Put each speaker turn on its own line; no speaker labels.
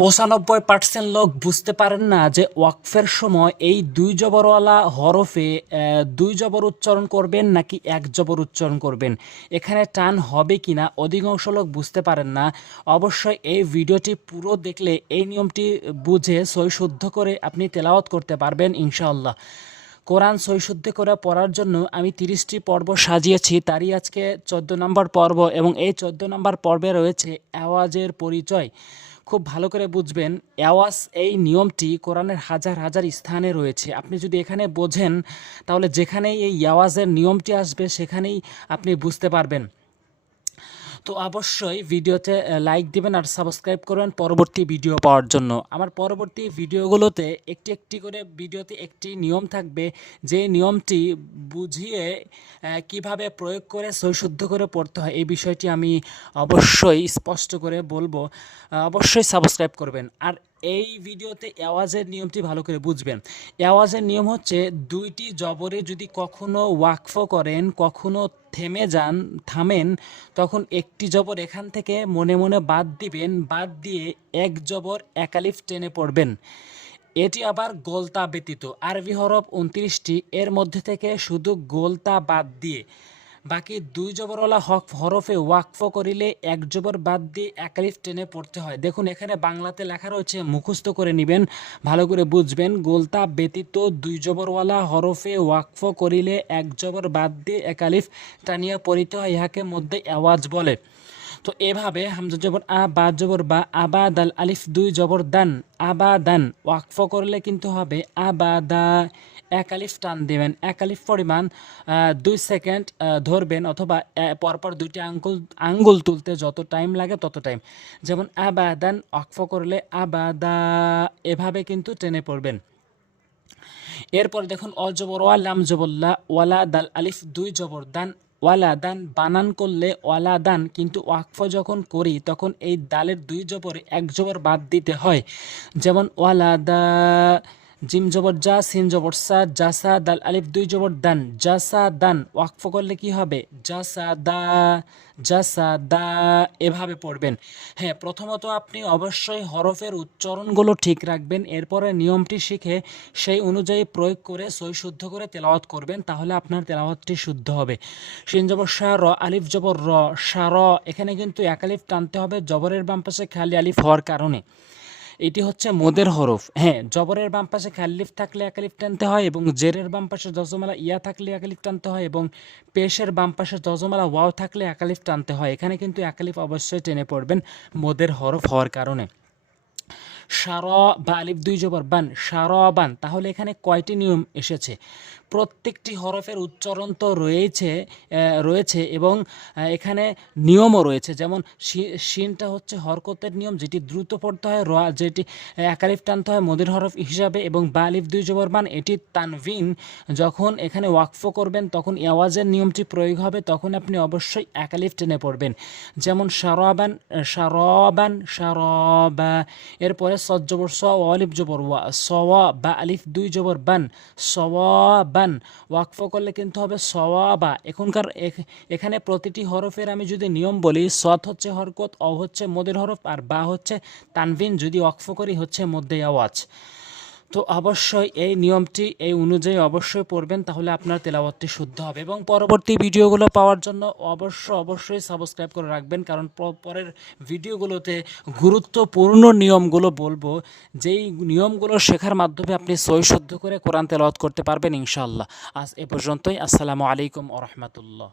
পঁচানব্বই পার্সেন্ট লোক বুঝতে পারেন না যে ওয়াকফের সময় এই দুই জবরওয়ালা হরফে দুই জবর উচ্চারণ করবেন নাকি এক জবর উচ্চারণ করবেন? এখানে টান হবে কি না অধিকাংশ লোক বুঝতে পারেন না। অবশ্যই এই ভিডিওটি পুরো দেখলে এই নিয়মটি বুঝে সই শুদ্ধ করে আপনি তেলাওয়াত করতে পারবেন, ইনশাআল্লাহ। কোরআন সৈশুদ্ধ করে পড়ার জন্য আমি তিরিশটি পর্ব সাজিয়েছি। তারই আজকে চোদ্দ নম্বর পর্ব এবং এই চোদ্দ নম্বর পর্বে রয়েছে আওয়াজের পরিচয়। খুব ভালো করে বুঝবেন অ্যাওয়াজ এই নিয়মটি কোরআনের হাজার হাজার স্থানে রয়েছে। আপনি যদি এখানে বোঝেন, তাহলে যেখানেই এই অ্যাওয়াজের নিয়মটি আসবে, সেখানেই আপনি বুঝতে পারবেন। তো অবশ্যই ভিডিওতে লাইক দিবেন আর সাবস্ক্রাইব করবেন পরবর্তী ভিডিও পাওয়ার জন্য। আমার পরবর্তী ভিডিওগুলোতে একটি একটি করে ভিডিওতে একটি নিয়ম থাকবে। যে নিয়মটি বুঝিয়ে কীভাবে প্রয়োগ করে সৈশুদ্ধ করে পড়তে হয়, এই বিষয়টি আমি অবশ্যই স্পষ্ট করে বলব। অবশ্যই সাবস্ক্রাইব করবেন। আর এই ভিডিওতে আওয়াজের নিয়মটি ভালো করে বুঝবেন। আওয়াজের নিয়ম হচ্ছে, দুইটি জবরে যদি কখনো ওয়াকফ করেন, কখনো থেমে যান, থামেন, তখন একটি জবর এখান থেকে মনে মনে বাদ দিবেন, বাদ দিয়ে এক জবর একালিফ টেনে পড়বেন। এটি আবার গোলতা ব্যতীত। আরবি হরফ উনত্রিশটি, এর মধ্যে থেকে শুধু গোলতা বাদ দিয়ে বাকি দুই জবরওয়ালা হক হরফে ওয়াকফ করিলে এক জবর বাদ দিয়ে একালিফ টেনে পড়তে হয়। দেখুন, এখানে বাংলাতে লেখা রয়েছে, মুখস্থ করে নেবেন, ভালো করে বুঝবেন। গোলতা ব্যতীত দুই জবরওয়ালা হরফে ওয়াকফ করিলে এক জবর বাদ দিয়ে একালিফ টানিয়া পড়িতে হয়, ইহাকে মধ্যে আওয়াজ বলে। তো এভাবে হামজা জবর আ, বা জবর বা আবা দাল আলিফ দুই জবর দান আবা দান ওয়াকফ করলে কিন্তু হবে আবাদা। এক আলিফ টান দেবেন, এক আলিফ পরিমাণ দুই সেকেন্ড ধরবেন অথবা পরপর দুইটি আঙ্গুল আঙ্গুল তুলতে যত টাইম লাগে তত টাইম। যেমন, আবাদান, ওয়াকফ করলে আবাদা, এভাবে কিন্তু টেনে পড়বেন। এরপর দেখুন অজবর ওয়া লাম জবল্লা ওয়ালা দাল আলিফ, দুই জবর, দান, ওয়ালা দান, বানান করলে ওয়ালা দান, কিন্তু ওয়াকফ যখন করি, তখন এই দালের দুই জবরে এক জবর বাদ দিতে হয়। যেমন, ওয়ালা দা জিম জবর যা, সিন জবর সা জাসা দাল, আলিফ, দুই জবর দান। জাসা দান। ওয়াকফ করলে কি হবে? জাসা দা জাসা দা, এভাবে পড়বেন। হ্যাঁ প্রথমত আপনি অবশ্যই হরফের উচ্চারণগুলো ঠিক রাখবেন। এরপরে নিয়মটি শিখে সেই অনুযায়ী প্রয়োগ করে সই শুদ্ধ করে তেলাওয়াত করবেন, তাহলে আপনার তেলাওয়াতটি শুদ্ধ হবে। শিন জবর সা, র, আলিফ জবর র, সা, র। এখানে কিন্তু এক আলিফ টানতে হবে, জবরের বাম পাশে খালি আলিফ হওয়ার কারণে। এটি হচ্ছে মোদের হরফ। হ্যাঁ জবরের বাম পাশে খালিফ থাকলে একালিফ টানতে হয় এবং জেরের বাম পাশে দজমালা ইয়া থাকলে একালিফ টানতে হয় এবং পেশের বাম পাশে দজমালা ওয়াও থাকলে একালিফ টানতে হয়। এখানে কিন্তু একালিফ অবশ্যই টেনে পড়বেন মোদের হরফ হওয়ার কারণে। সার বা আলিফ দুই জবর বান, সার বান, তাহলে এখানে কয়টি নিয়ম এসেছে? প্রত্যেকটি হরফের উচ্চারণ তো রয়েছে রয়েছে এবং এখানে নিয়মও রয়েছে। যেমন শিনটা হচ্ছে হরকতের নিয়ম, যেটি দ্রুত পড়তে হয়, র, যেটি একালিফ টানতে হয়, মদির হরফ হিসাবে এবং বা আলিফ দুই জবর বান এটি তানভিন। যখন এখানে ওয়াকফ করবেন, তখন আওয়াজের নিয়মটি প্রয়োগ হবে, তখন আপনি অবশ্যই একালিফ টেনে পড়বেন। যেমন সারবান সারবান সারবা এরপরে সদ জবর স, ও আলিফ জবর ওয়া, সওয়া, বা আলিফ দুই জবর বান সওয়াবান ওয়াকফ করলে কিন্তু হবে সওয়াবা। এখনকার এখ- এখানে প্রতিটি হরফের আমি যদি নিয়ম বলি, সৎ হচ্ছে হরকত, অ হচ্ছে মোদের হরফ, আর বা হচ্ছে তানভিন। যদি ওয়াকফ করি, হচ্ছে মধ্যে আওয়াজ। তো অবশ্যই এই নিয়মটি, এই অনুযায়ী অবশ্যই পড়বেন, তাহলে আপনার তেলাওয়াতটি শুদ্ধ হবে। এবং পরবর্তী ভিডিওগুলো পাওয়ার জন্য অবশ্য অবশ্যই সাবস্ক্রাইব করে রাখবেন, কারণ পরের ভিডিওগুলোতে গুরুত্বপূর্ণ নিয়মগুলো বলব। যেই নিয়মগুলো শেখার মাধ্যমে আপনি সই শুদ্ধ করে কোরআন তেলাওয়াত করতে পারবেন ইনশাআল্লাহ। আজ এ পর্যন্তই। আসসালামু আলাইকুম ও রহমতুল্লাহ।